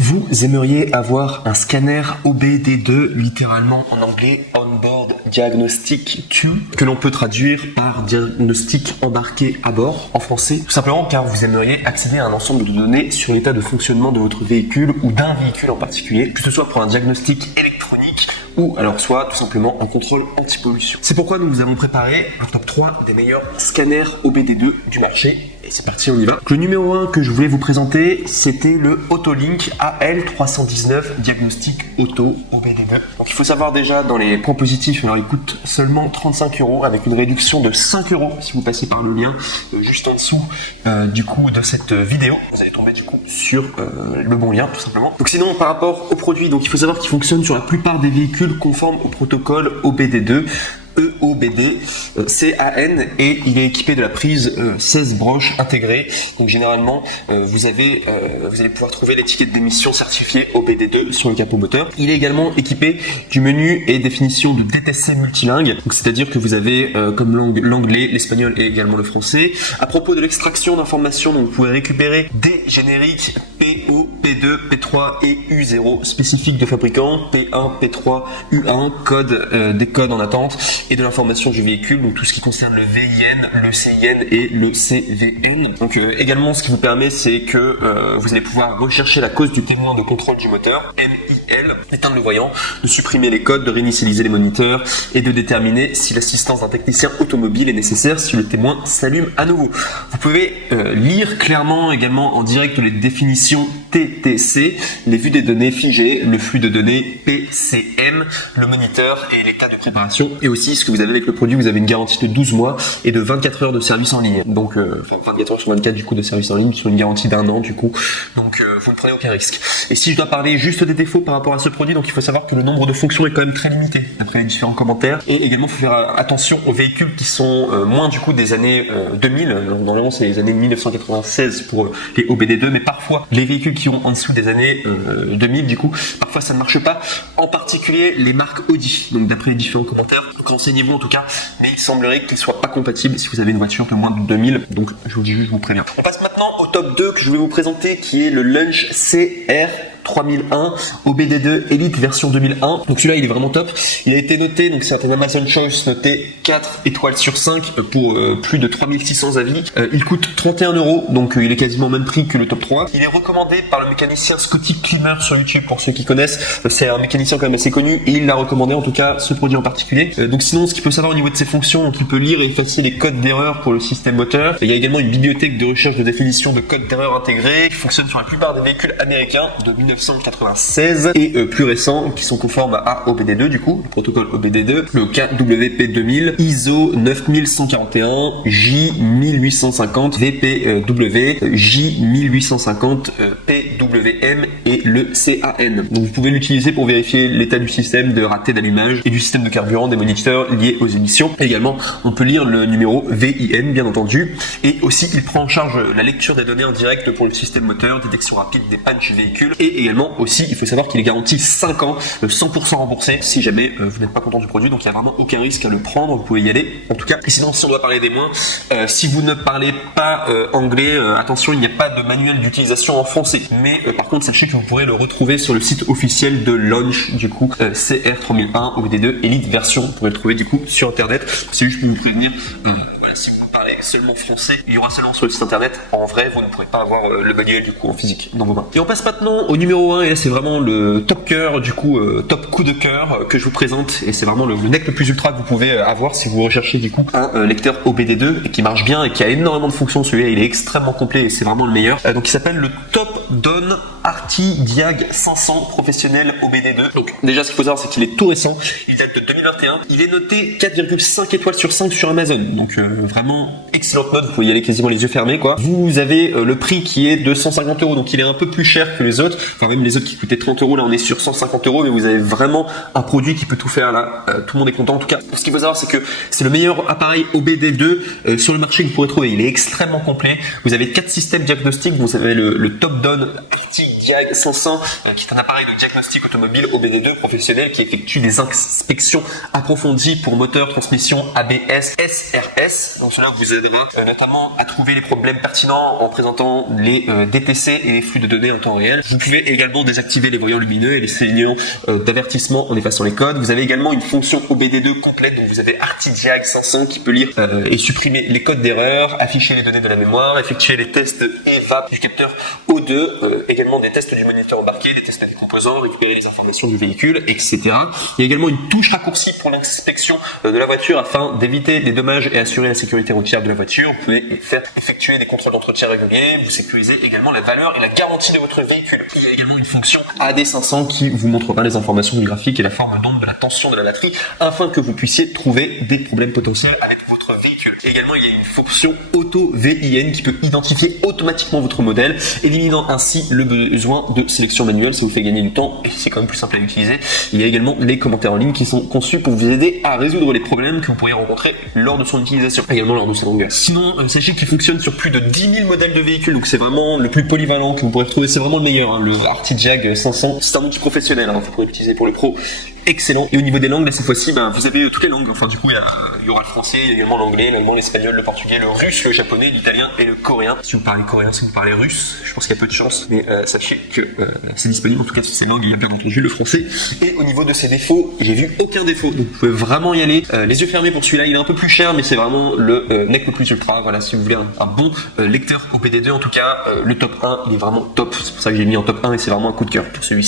Vous aimeriez avoir un scanner OBD2, littéralement en anglais On-Board Diagnostic 2, que l'on peut traduire par diagnostic embarqué à bord en français, tout simplement car vous aimeriez accéder à un ensemble de données sur l'état de fonctionnement de votre véhicule ou d'un véhicule en particulier, que ce soit pour un diagnostic électronique ou alors soit tout simplement un contrôle anti-pollution. C'est pourquoi nous vous avons préparé un top 3 des meilleurs scanners OBD2 du marché. Et c'est parti, on y va. Le numéro 1 que je voulais vous présenter, c'était le Autolink AL319 Diagnostic Auto OBD2. Donc il faut savoir déjà dans les points positifs, alors il coûte seulement 35 € avec une réduction de 5 € si vous passez par le lien juste en dessous du coup de cette vidéo. Vous allez tomber du coup sur le bon lien tout simplement. Donc sinon par rapport au produit, donc il faut savoir qu'il fonctionne sur la plupart des véhicules conformes au protocole OBD2. EOBD CAN et il est équipé de la prise 16 broches intégrée. Donc généralement vous allez pouvoir trouver l'étiquette d'émission certifiée OBD2 sur le capot moteur. Il est également équipé du menu et définition de DTC multilingue. Donc c'est-à-dire que vous avez comme langue l'anglais, l'espagnol et également le français. À propos de l'extraction d'informations, donc vous pouvez récupérer des génériques PO, P2, P3 et U0 spécifiques de fabricants, P1, P3, U1, des codes en attente et de l'information du véhicule, donc tout ce qui concerne le VIN, le CIN et le CVN. Donc également ce qui vous permet c'est que vous allez pouvoir rechercher la cause du témoin de contrôle du moteur, MIL, éteindre le voyant, de supprimer les codes, de réinitialiser les moniteurs et de déterminer si l'assistance d'un technicien automobile est nécessaire si le témoin s'allume à nouveau. Vous pouvez lire clairement également en direct les définitions TTC, les vues des données figées, le flux de données PCM, le moniteur et l'état de préparation et aussi ce que vous avez avec le produit, vous avez une garantie de 12 mois et de 24 heures de service en ligne. Donc 24 heures sur 24 du coup de service en ligne sur une garantie d'1 an du coup. Donc vous ne prenez aucun risque. Et si je dois parler juste des défauts par rapport à ce produit, donc il faut savoir que le nombre de fonctions est quand même très limité d'après les différents commentaires. Et également il faut faire attention aux véhicules qui sont moins du coup des années 2000. Normalement c'est les années 1996 pour les OBD2, mais parfois les véhicules qui ont en dessous des années 2000 du coup, parfois ça ne marche pas. En particulier les marques Audi. Donc d'après les différents commentaires, renseignez-vous en tout cas, mais il semblerait qu'il ne soit pas compatible si vous avez une voiture de moins de 2000, donc je vous dis juste, je vous préviens. On passe maintenant au top 2 que je vais vous présenter, qui est le Launch CR 3001 OBD2 Elite version 2001. Donc celui-là il est vraiment top. Il a été noté, donc c'est un Amazon Choice noté 4 étoiles sur 5 pour plus de 3600 avis. Il coûte 31 €, donc il est quasiment au même prix que le top 3. Il est recommandé par le mécanicien Scotty Climmer sur YouTube pour ceux qui connaissent. C'est un mécanicien quand même assez connu et il l'a recommandé en tout cas ce produit en particulier. Donc sinon ce qu'il faut savoir au niveau de ses fonctions, donc il peut lire et effacer les codes d'erreur pour le système moteur. Il y a également une bibliothèque de recherche de définition de codes d'erreur intégrés qui fonctionne sur la plupart des véhicules américains de 1996 et plus récents qui sont conformes à OBD2 du coup, le protocole OBD2, le KWP 2000, ISO 9141, J1850, VPW, J1850, PWM et le CAN. Donc vous pouvez l'utiliser pour vérifier l'état du système de raté d'allumage et du système de carburant des moniteurs liés aux émissions. Également, on peut lire le numéro VIN bien entendu et aussi il prend en charge la lecture des données en direct pour le système moteur, détection rapide des pannes du véhicule et également aussi il faut savoir qu'il est garanti 5 ans 100% remboursé si jamais vous n'êtes pas content du produit, donc il n'y a vraiment aucun risque à le prendre, vous pouvez y aller en tout cas. Et sinon si on doit parler des moins, si vous ne parlez pas anglais, attention, il n'y a pas de manuel d'utilisation en français, mais par contre sachez que vous pourrez le retrouver sur le site officiel de Launch du coup, CR3001 OBD2 Elite version, vous pourrez le trouver du coup sur internet. C'est juste pour vous prévenir, voilà, si vous parlez seulement français, il y aura seulement sur le site internet. En vrai, vous ne pourrez pas avoir le manuel du coup en physique dans vos mains. Et on passe maintenant au numéro 1 et là c'est vraiment le top cœur du coup, top coup de cœur que je vous présente et c'est vraiment le nec le plus ultra que vous pouvez avoir si vous recherchez du coup un lecteur OBD2 et qui marche bien et qui a énormément de fonctions. Celui-là il est extrêmement complet et c'est vraiment le meilleur. Donc il s'appelle le Top Don Arti Diag 500 professionnel OBD2. Donc déjà ce qu'il faut savoir c'est qu'il est tout récent, il date de 2021, il est noté 4,5 étoiles sur 5 sur Amazon, donc vraiment excellente note, vous pouvez y aller quasiment les yeux fermés quoi. Vous avez le prix qui est de 150 €, donc il est un peu plus cher que les autres, enfin même les autres qui coûtaient 30 €, là on est sur 150 €, mais vous avez vraiment un produit qui peut tout faire là, tout le monde est content en tout cas. Ce qu'il faut savoir c'est que c'est le meilleur appareil OBD2 sur le marché que vous pourrez trouver, il est extrêmement complet, vous avez 4 systèmes diagnostiques, vous avez le Top Down Arti ArtiDiag 500, qui est un appareil de diagnostic automobile OBD2 professionnel qui effectue des inspections approfondies pour moteur, transmission, ABS, SRS. Donc cela vous aidera notamment à trouver les problèmes pertinents en présentant les DTC et les flux de données en temps réel. Vous pouvez également désactiver les voyants lumineux et les signaux d'avertissement en effaçant les codes. Vous avez également une fonction OBD2 complète, donc vous avez ArtiDiag 500 qui peut lire et supprimer les codes d'erreur, afficher les données de la mémoire, effectuer les tests EVAP du capteur O2, également des tests du moniteur embarqué, des tests des composants, récupérer les informations du véhicule, etc. Il y a également une touche raccourcie pour l'inspection de la voiture afin d'éviter des dommages et assurer la sécurité routière de la voiture. Vous pouvez faire effectuer des contrôles d'entretien réguliers, vous sécurisez également la valeur et la garantie de votre véhicule. Il y a également une fonction AD500 qui vous montrera les informations du graphique et la forme d'onde de la tension de la batterie afin que vous puissiez trouver des problèmes potentiels avec votre véhicule. Également, il y a une fonction auto VIN qui peut identifier automatiquement votre modèle, éliminant ainsi le besoin de sélection manuelle. Ça vous fait gagner du temps et c'est quand même plus simple à utiliser. Il y a également les commentaires en ligne qui sont conçus pour vous aider à résoudre les problèmes que vous pourriez rencontrer lors de son utilisation, également lors de sa longueur. Sinon, sachez qu'il fonctionne sur plus de 10 000 modèles de véhicules, donc c'est vraiment le plus polyvalent que vous pourrez trouver. C'est vraiment le meilleur, hein, le ArtiDiag 500. C'est un outil professionnel, hein, vous pourrez l'utiliser pour le pro. Excellent. Et au niveau des langues, là, cette fois-ci, vous avez toutes les langues. Enfin, du coup, il y aura le français, il y a également l'anglais, l'allemand, l'espagnol, le portugais, le russe, le japonais, l'italien et le coréen. Si vous parlez coréen, si vous parlez russe, je pense qu'il y a peu de chance, mais sachez que c'est disponible en tout cas sur ces langues. Il y a bien entendu le français. Et au niveau de ses défauts, j'ai vu aucun défaut. Donc, vous pouvez vraiment y aller. Les yeux fermés pour celui-là, il est un peu plus cher, mais c'est vraiment le NEC le plus ultra. Voilà, si vous voulez un bon lecteur OBD2, en tout cas, le top 1, il est vraiment top. C'est pour ça que j'ai mis en top 1 et c'est vraiment un coup de cœur pour celui-ci.